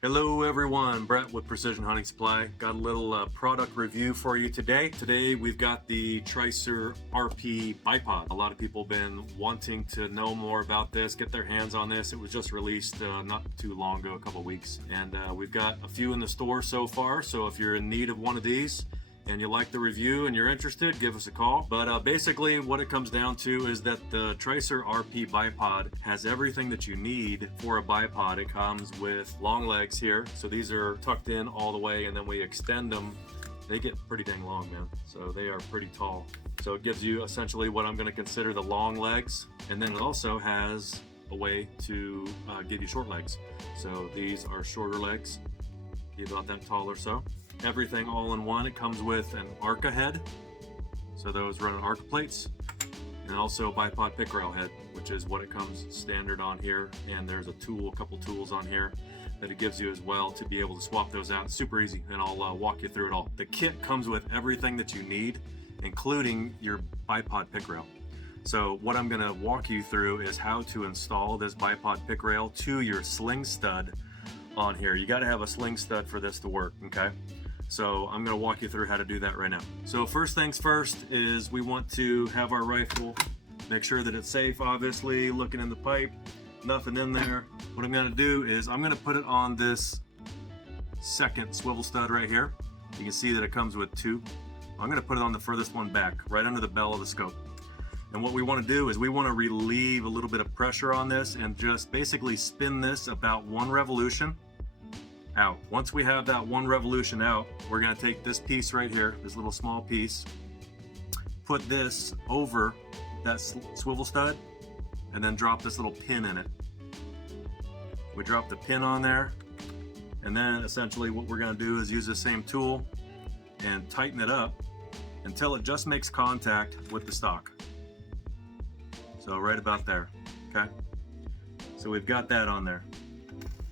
Hello everyone, Brett with Precision Hunting Supply. Got a little product review for you today. Today we've got the Tricer RP-Bipod. A lot of people have been wanting to know more about this, get their hands on this. It was just released not too long ago, a couple weeks. And we've got a few in the store so far. So if you're in need of one of these, and you like the review and you're interested, give us a call. But basically what it comes down to is that the Tricer RP-Bipod has everything that you need for a bipod. It comes with long legs here. So these are tucked in all the way, and then we extend them. They get pretty dang long, man. So they are pretty tall. So it gives you essentially what I'm gonna consider the long legs. And then it also has a way to give you short legs. So these are shorter legs, be about that tall or so. Everything all in one. It comes with an Arca head, so those run on Arca plates, and also bipod pick rail head, which is what it comes standard on here. And there's a couple tools on here that it gives you as well to be able to swap those out. It's super easy, and I'll walk you through it all. The kit comes with everything that you need, including your bipod pick rail. So what I'm going to walk you through is how to install this bipod pick rail to your sling stud on here. You got to have a sling stud for this to work, okay? So I'm going to walk you through how to do that right now. So first things first is we want to have our rifle, make sure that it's safe, obviously, looking in the pipe, nothing in there. What I'm going to do is I'm going to put it on this second swivel stud right here. You can see that it comes with two. I'm going to put it on the furthest one back, right under the bell of the scope. And what we want to do is we want to relieve a little bit of pressure on this and just basically spin this about one revolution out. Once we have that one revolution out, we're going to take this piece right here, this little small piece, put this over that swivel stud, and then drop this little pin in it. We drop the pin on there, and then essentially what we're going to do is use the same tool and tighten it up until it just makes contact with the stock. So right about there, okay? So we've got that on there.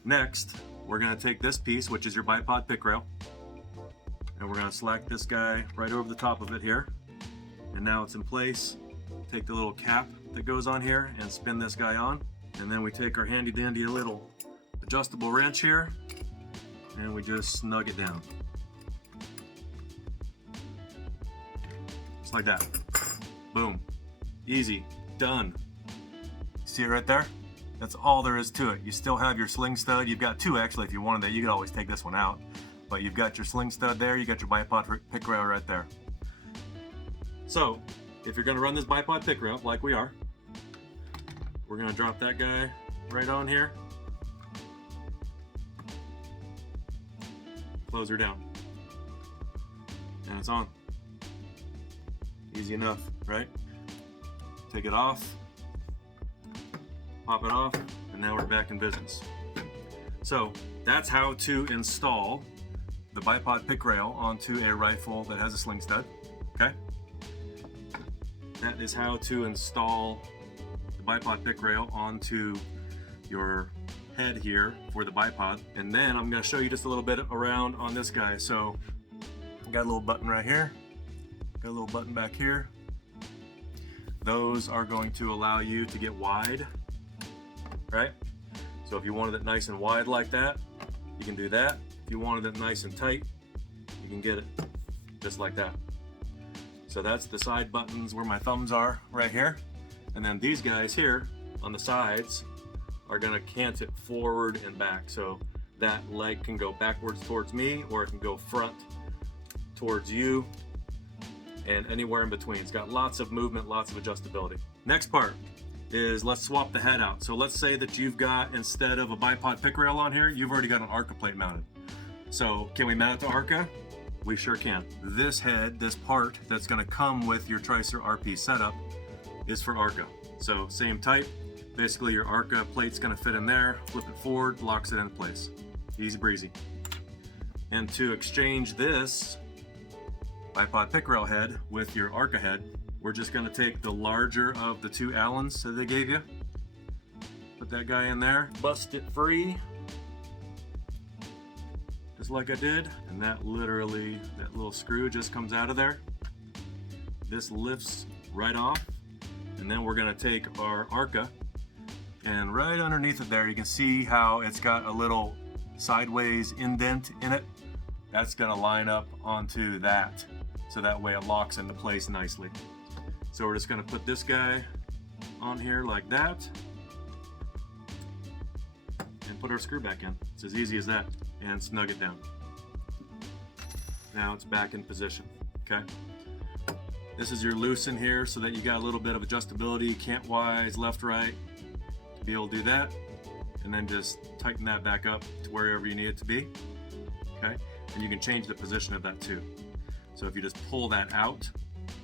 Next, we're going to take this piece, which is your bipod pick rail, and we're going to slack this guy right over the top of it here. And now it's in place. Take the little cap that goes on here and spin this guy on. And then we take our handy dandy little adjustable wrench here and we just snug it down. Just like that. Boom. Easy. Done. See it right there? That's all there is to it. You still have your sling stud. You've got two actually. If you wanted that, you could always take this one out. But you've got your sling stud there. You got your bipod pick rail right there. So if you're going to run this bipod pick rail like we are, we're going to drop that guy right on here. Close her down. And it's on. Easy enough, right? Take it off. Pop it off, and now we're back in business. So that's how to install the bipod pick rail onto a rifle that has a sling stud, okay? That is how to install the bipod pick rail onto your head here for the bipod. And then I'm gonna show you just a little bit around on this guy. So I got a little button right here, got a little button back here. Those are going to allow you to get wide, right? So if you wanted it nice and wide like that, you can do that. If you wanted it nice and tight, you can get it just like that. So that's the side buttons where my thumbs are right here. And then these guys here on the sides are gonna cant it forward and back. So that leg can go backwards towards me, or it can go front towards you, and anywhere in between. It's got lots of movement, lots of adjustability. Next part is let's swap the head out. So let's say that you've got, instead of a bipod pick rail on here, you've already got an Arca plate mounted. So can we mount it to Arca? We sure can. This head, this part that's gonna come with your Tricer RP setup is for Arca. So same type, basically your Arca plate's gonna fit in there, flip it forward, locks it in place. Easy breezy. And to exchange this bipod pick rail head with your Arca head, we're just going to take the larger of the two Allens that they gave you, put that guy in there, bust it free, just like I did, and that little screw just comes out of there. This lifts right off, and then we're going to take our Arca, and right underneath it there you can see how it's got a little sideways indent in it, that's going to line up onto that. So that way it locks into place nicely. So we're just going to put this guy on here like that and put our screw back in. It's as easy as that, and snug it down. Now it's back in position, okay? This is your loosen here so that you got a little bit of adjustability, cant-wise, left, right, to be able to do that. And then just tighten that back up to wherever you need it to be, okay? And you can change the position of that too. So if you just pull that out,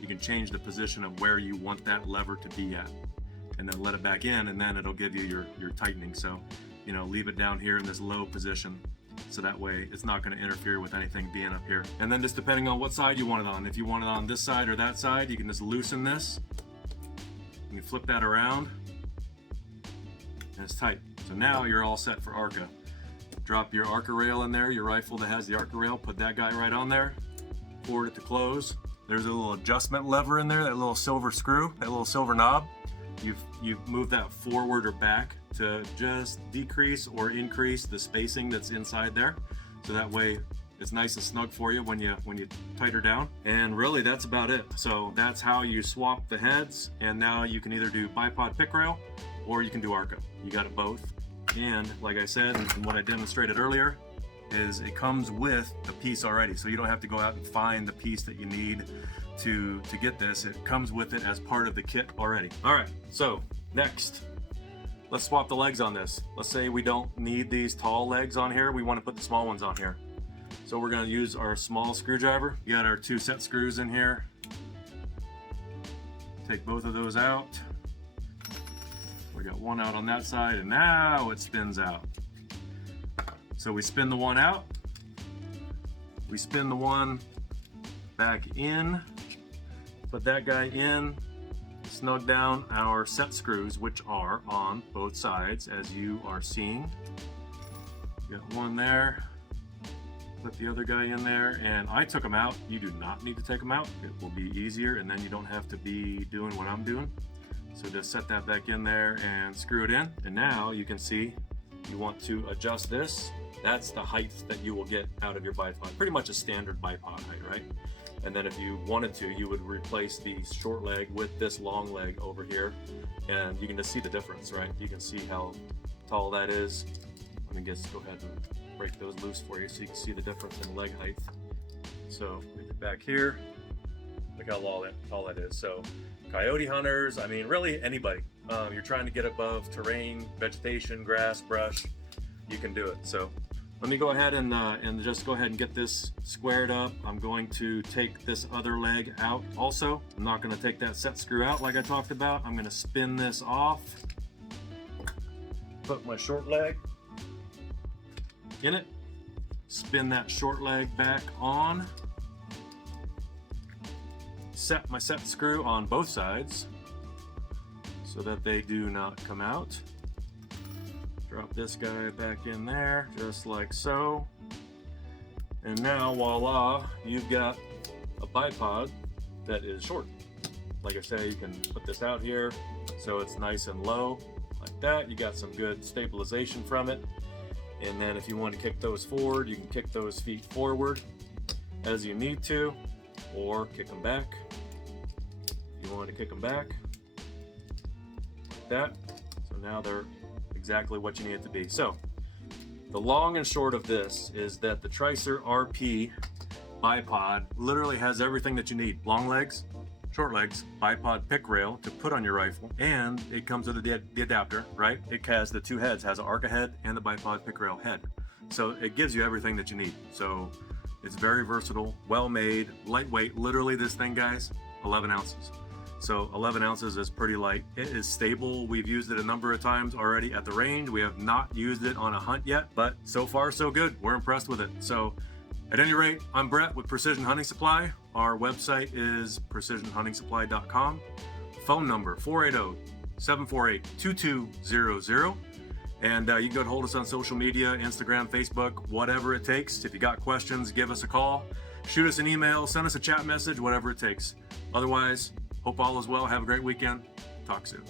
you can change the position of where you want that lever to be at. And then let it back in, and then it'll give you your tightening. So, you know, leave it down here in this low position, so that way it's not going to interfere with anything being up here. And then just depending on what side you want it on, if you want it on this side or that side, you can just loosen this. You can flip that around, and it's tight. So now you're all set for Arca. Drop your Arca rail in there, your rifle that has the Arca rail, put that guy right on there, forward it to close. There's a little adjustment lever in there, that little silver screw, that little silver knob. You've moved that forward or back to just decrease or increase the spacing that's inside there. So that way it's nice and snug for you when you tighten down. And really that's about it. So that's how you swap the heads. And now you can either do bipod pick rail or you can do Arca. You got it both. And like I said, and what I demonstrated earlier, is it comes with a piece already. So you don't have to go out and find the piece that you need to get this. It comes with it as part of the kit already. All right, so next, let's swap the legs on this. Let's say we don't need these tall legs on here. We want to put the small ones on here. So we're going to use our small screwdriver. We got our 2 set screws in here. Take both of those out. We got one out on that side, and now it spins out. So we spin the one out, we spin the one back in, put that guy in, snug down our set screws, which are on both sides, as you are seeing. Got one there, put the other guy in there, and I took them out. You do not need to take them out. It will be easier, and then you don't have to be doing what I'm doing. So just set that back in there and screw it in. And now you can see you want to adjust this. That's the height that you will get out of your bipod. Pretty much a standard bipod height, right? And then if you wanted to, you would replace the short leg with this long leg over here. And you can just see the difference, right? You can see how tall that is. Let me just go ahead and break those loose for you so you can see the difference in leg height. So back here, look how tall that is. So coyote hunters, I mean, really anybody. You're trying to get above terrain, vegetation, grass, brush, you can do it. So let me go ahead and just go ahead and get this squared up. I'm going to take this other leg out also. I'm not going to take that set screw out like I talked about. I'm going to spin this off, put my short leg in it, spin that short leg back on, set my set screw on both sides so that they do not come out. Drop this guy back in there, just like so. And now, voila, you've got a bipod that is short. Like I say, you can put this out here so it's nice and low, like that. You got some good stabilization from it. And then if you want to kick those forward, you can kick those feet forward as you need to, or kick them back. If you want to kick them back, like that. So now they're exactly what you need it to be. So the long and short of this is that the Tricer RP bipod literally has everything that you need. Long legs, short legs, bipod pick rail to put on your rifle, and it comes with the adapter, right? It has the 2 heads, has an Arca head and the bipod pick rail head. So it gives you everything that you need. So it's very versatile, well made, lightweight. Literally this thing, guys, 11 ounces. So 11 ounces is pretty light. It is stable. We've used it a number of times already at the range. We have not used it on a hunt yet, but so far so good. We're impressed with it. So at any rate, I'm Brett with Precision Hunting Supply. Our website is precisionhuntingsupply.com. Phone number 480-748-2200. And you can go hold us on social media, Instagram, Facebook, whatever it takes. If you got questions, give us a call, shoot us an email, send us a chat message, whatever it takes. Otherwise, hope all is well. Have a great weekend. Talk soon.